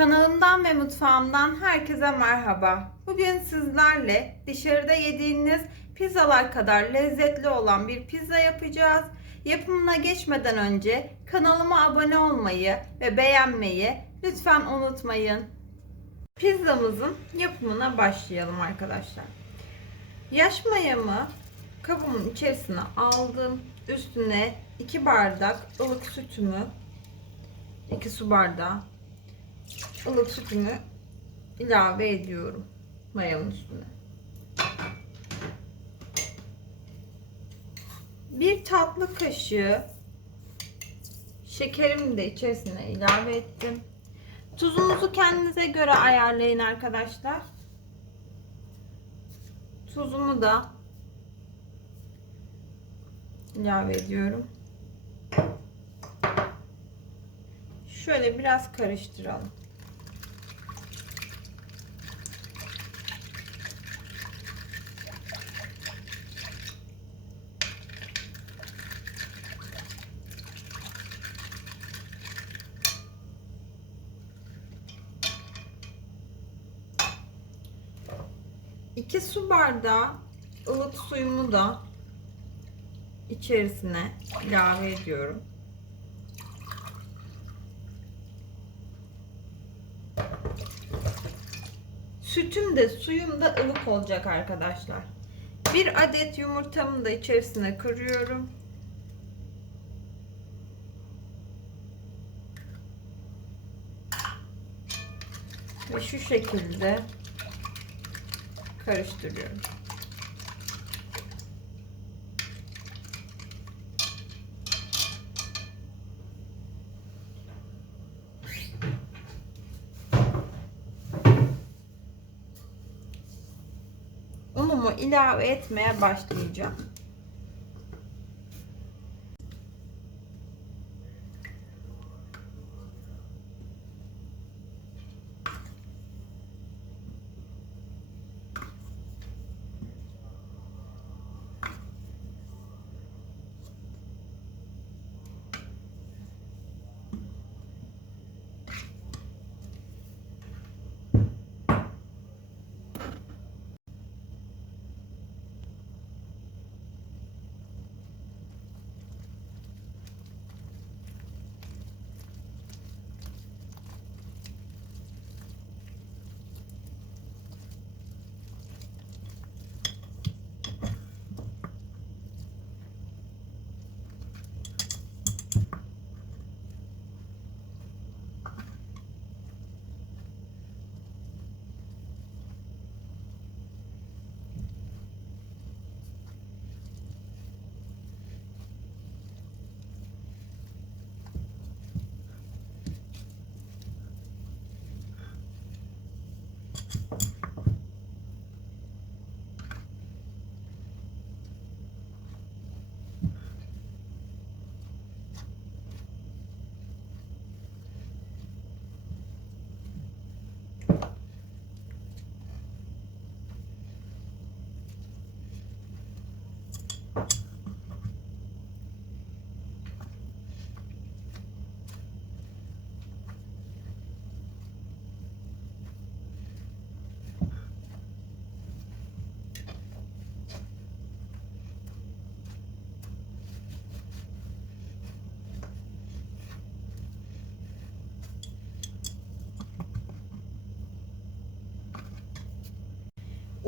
Kanalımdan ve mutfağımdan herkese merhaba. Bugün sizlerle dışarıda yediğiniz pizzalar kadar lezzetli olan bir pizza yapacağız. Yapımına geçmeden önce kanalıma abone olmayı ve beğenmeyi lütfen unutmayın. Pizzamızın yapımına başlayalım arkadaşlar. Yaş mayamı kabımın içerisine aldım. Üstüne 2 bardak ılık sütümü 2 su bardağı ılık sütümü ilave ediyorum mayanın üstüne. Bir tatlı kaşığı şekerimi de içerisine ilave ettim. Tuzunuzu kendinize göre ayarlayın arkadaşlar. Tuzumu da ilave ediyorum. Şöyle biraz karıştıralım. İki su bardağı ılık suyumu da içerisine ilave ediyorum. Sütüm de suyum da ılık olacak arkadaşlar. Bir adet yumurtamı da içerisine kırıyorum. Ve şu şekilde karıştırıyorum. İlave etmeye başlayacağım.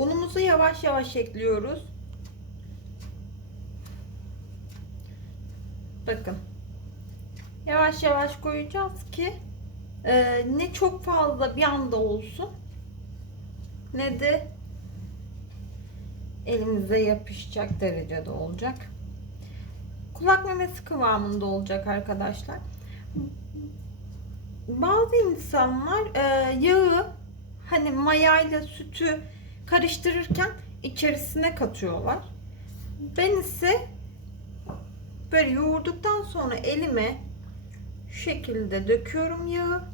Unumuzu yavaş yavaş ekliyoruz. Bakın. Yavaş yavaş koyacağız ki e, ne çok fazla bir anda olsun ne de elimize yapışacak derecede olacak. Kulak memesi kıvamında olacak arkadaşlar. Bazı insanlar e, yağı hani mayayla sütü karıştırırken içerisine katıyorlar. Ben ise böyle yoğurduktan sonra elime şu şekilde döküyorum yağı.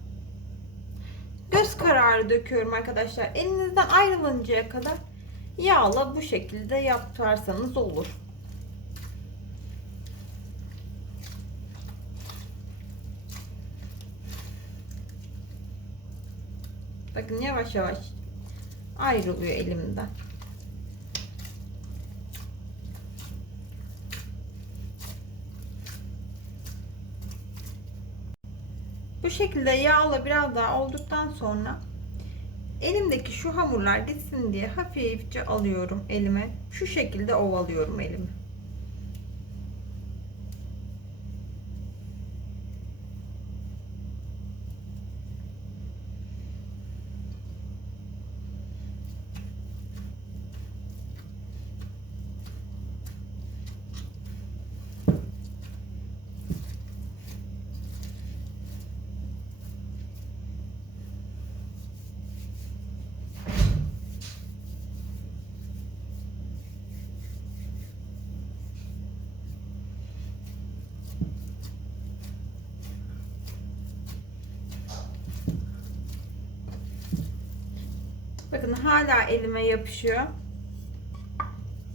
Göz kararı döküyorum arkadaşlar. Elinizden ayrılıncaya kadar yağla bu şekilde yaparsanız olur. Bakın yavaş yavaş ayrılıyor elimden. Bu şekilde yağla biraz daha olduktan sonra elimdeki şu hamurlar gitsin diye hafifçe alıyorum elime. Şu şekilde ovalıyorum elimi. Bakın hala elime yapışıyor.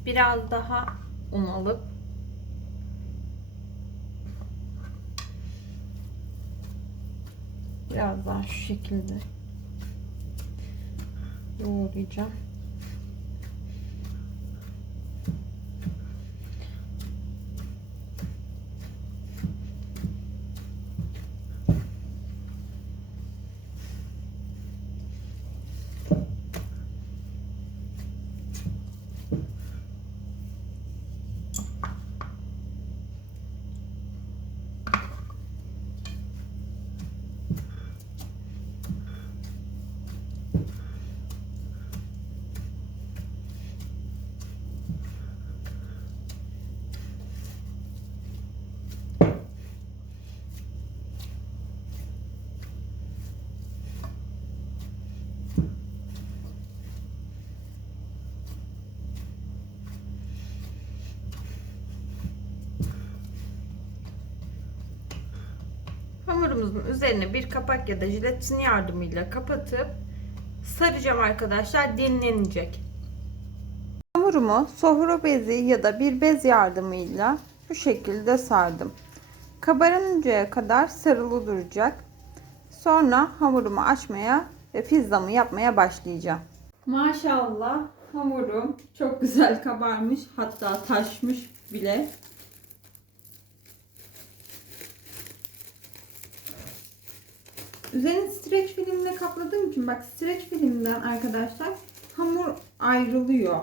Biraz daha un alıp biraz daha şu şekilde yoğuracağım. Hamurumuzun üzerine bir kapak ya da jiletin yardımıyla kapatıp saracağım arkadaşlar dinlenecek. Hamurumu sofra bezi ya da bir bez yardımıyla bu şekilde sardım. Kabarıncaya kadar sarılı duracak. Sonra hamurumu açmaya ve pizzamı yapmaya başlayacağım. Maşallah hamurum çok güzel kabarmış hatta taşmış bile. Üzerini streç filmle kapladığım için bak streç filmden arkadaşlar hamur ayrılıyor.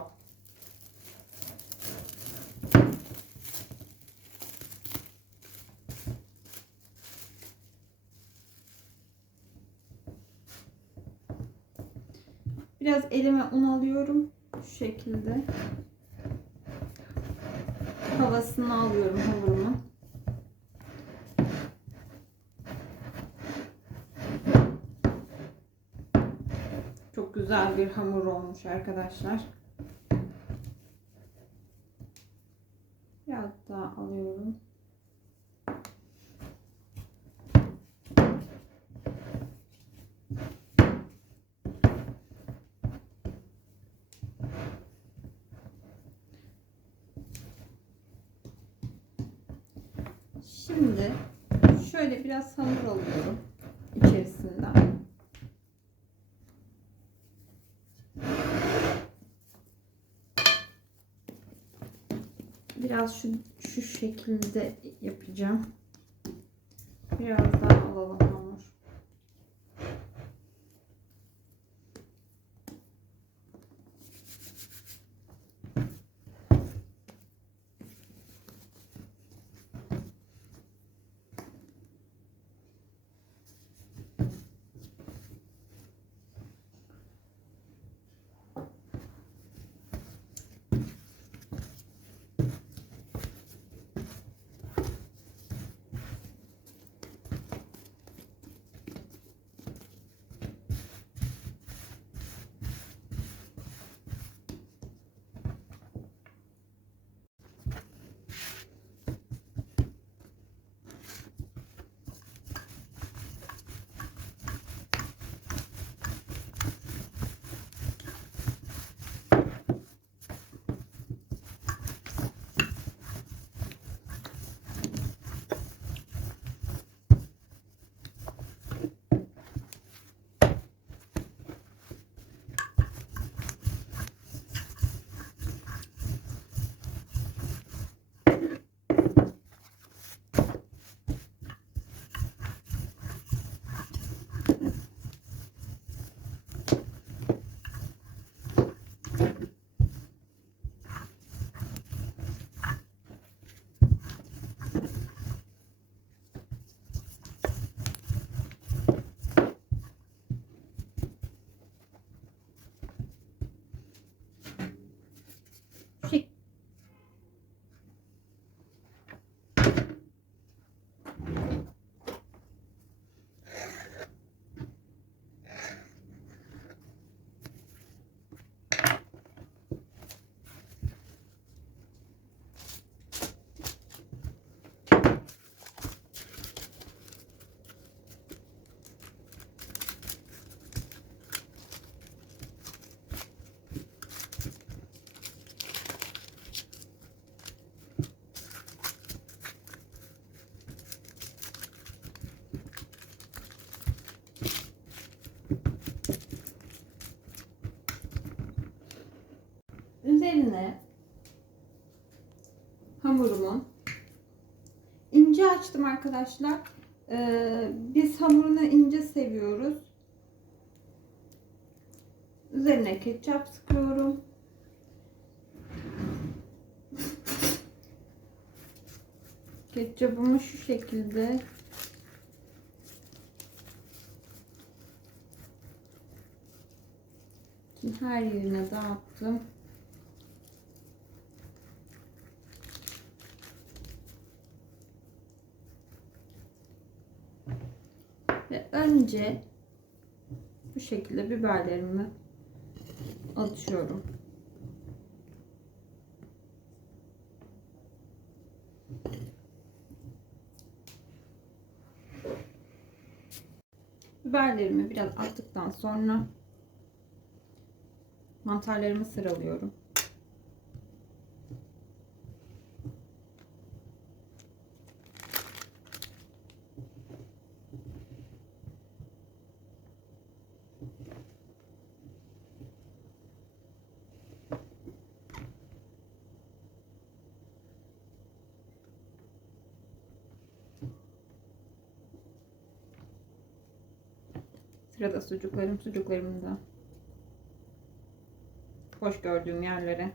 Biraz elime un alıyorum. Şu şekilde. Havasını alıyorum hamurumun. Çok güzel bir hamur olmuş arkadaşlar. Biraz daha alıyorum. Şimdi şöyle biraz hamur alıyorum içerisinden. Biraz şu şu şekilde yapacağım. Biraz daha alalım Üzerine hamurumun ince açtım arkadaşlar. Ee, biz hamurunu ince seviyoruz. Üzerine ketçap sıkıyorum. Ketçapımı şu şekilde her yerine dağıttım. Ve önce bu şekilde biberlerimi atıyorum. Biberlerimi biraz attıktan sonra mantarlarımı sıralıyorum. Sırada sucuklarım, sucuklarımı da boş gördüğüm yerlere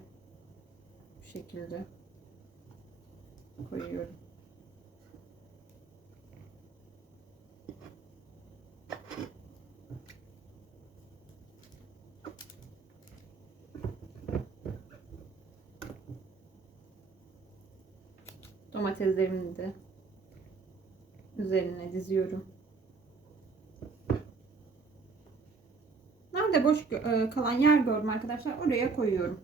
bu şekilde koyuyorum. Domateslerimi de üzerine diziyorum. Boş e, kalan yer gördüm arkadaşlar oraya koyuyorum.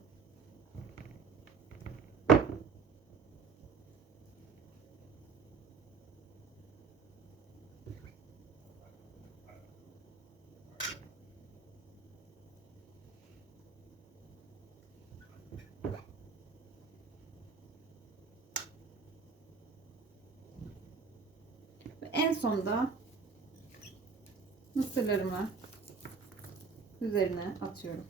En sonda mısırlarımı üzerine atıyorum.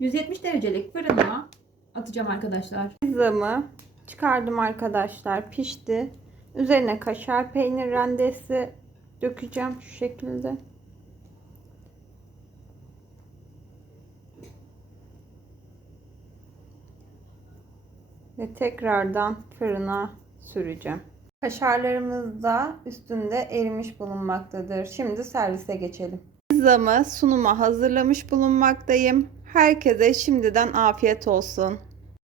...170 derecelik fırına atacağım arkadaşlar. Pizzamı çıkardım arkadaşlar. Pişti. Üzerine kaşar peynir rendesi dökeceğim şu şekilde. Ve tekrardan fırına süreceğim. Kaşarlarımız da üstünde erimiş bulunmaktadır. Şimdi servise geçelim. Pizzamı sunuma hazırlamış bulunmaktayım. Herkese şimdiden afiyet olsun.